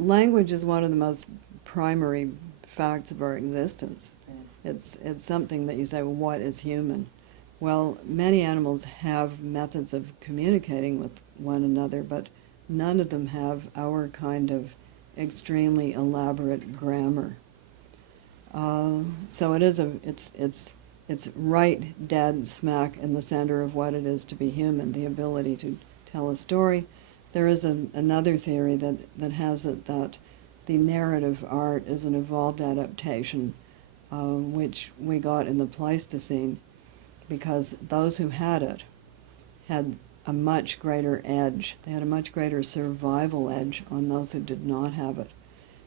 Language is one of the most primary facts of our existence. It's something that you say, well, what is human? Well, many animals have methods of communicating with one another, but none of them have our kind of extremely elaborate grammar. So it's right dead smack in the center of what it is to be human, the ability to tell a story. There is another theory that has it that the narrative art is an evolved adaptation, which we got in the Pleistocene, because those who had it had a much greater edge. They had a much greater survival edge on those who did not have it.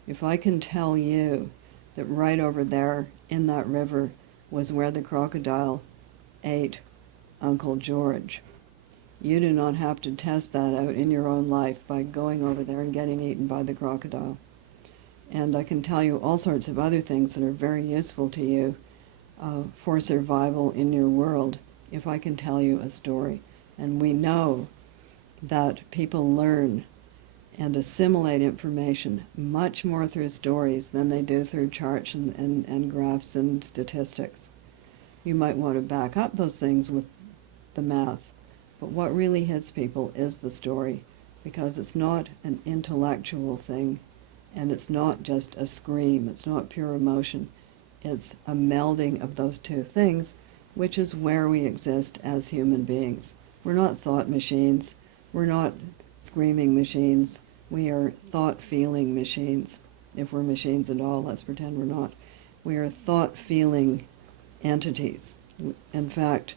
If I can tell you that right over there in that river was where the crocodile ate Uncle George, you do not have to test that out in your own life by going over there and getting eaten by the crocodile. And I can tell you all sorts of other things that are very useful to you for survival in your world if I can tell you a story. And we know that people learn and assimilate information much more through stories than they do through charts and graphs and statistics. You might want to back up those things with the math, but what really hits people is the story, because it's not an intellectual thing, and it's not just a scream, it's not pure emotion. It's a melding of those two things, which is where we exist as human beings. We're not thought machines. We're not screaming machines. We are thought-feeling machines. If we're machines at all, let's pretend we're not. We are thought-feeling entities. In fact,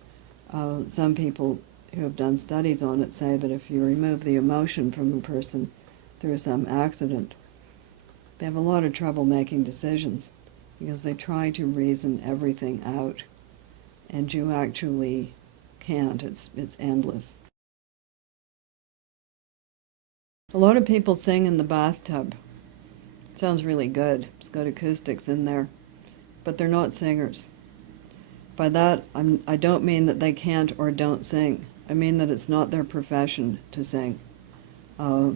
some people who have done studies on it say that if you remove the emotion from a person through some accident, they have a lot of trouble making decisions because they try to reason everything out, and you actually can't. It's endless. A lot of people sing in the bathtub. It sounds really good. It's got acoustics in there, but they're not singers. By that, I don't mean that they can't or don't sing. I mean that it's not their profession to sing.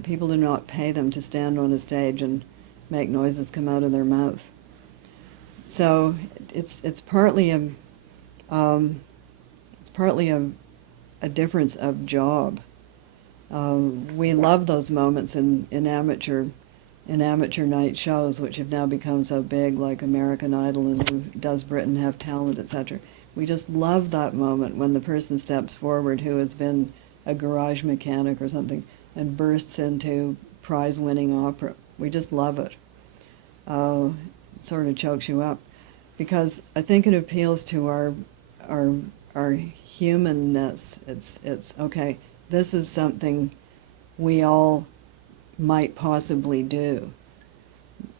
People do not pay them to stand on a stage and make noises come out of their mouth. So it's partly a difference of job. We love those moments in amateur night shows, which have now become so big, like American Idol and Who Does Britain Have Talent, etc. We just love that moment when the person steps forward who has been a garage mechanic or something and bursts into prize-winning opera. We just love it. It sort of chokes you up, because I think it appeals to our humanness. It's okay. This is something we all might possibly do,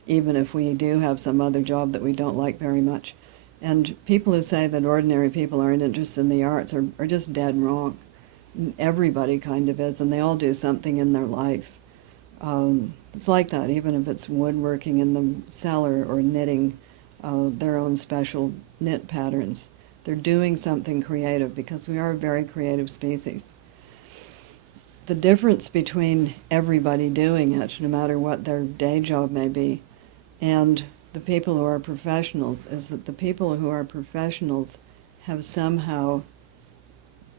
even if we do have some other job that we don't like very much. And people who say that ordinary people aren't interested in the arts are just dead wrong. Everybody kind of is, and they all do something in their life. It's like that, even if it's woodworking in the cellar or knitting their own special knit patterns. They're doing something creative, because we are a very creative species. The difference between everybody doing it, no matter what their day job may be, and the people who are professionals, is that the people who are professionals have somehow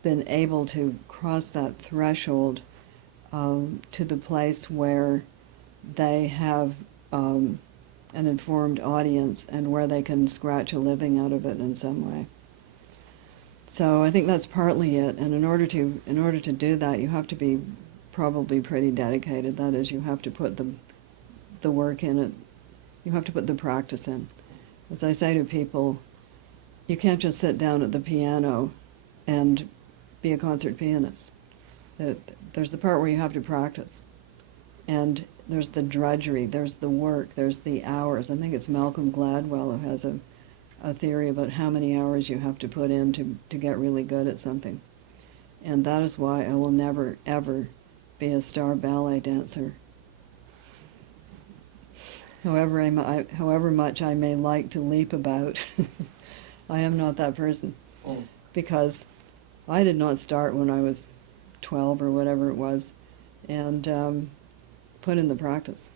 been able to cross that threshold to the place where they have an informed audience and where they can scratch a living out of it in some way. So I think that's partly it, and in order to do that, you have to be probably pretty dedicated. That is, you have to put the work in it. You have to put the practice in. As I say to people, you can't just sit down at the piano and be a concert pianist. There's the part where you have to practice, and there's the drudgery, there's the work, there's the hours. I think it's Malcolm Gladwell who has a theory about how many hours you have to put in to get really good at something. And that is why I will never, ever be a star ballet dancer. However much I may like to leap about, I am not that person. Because I did not start when I was 12 or whatever it was, and put in the practice.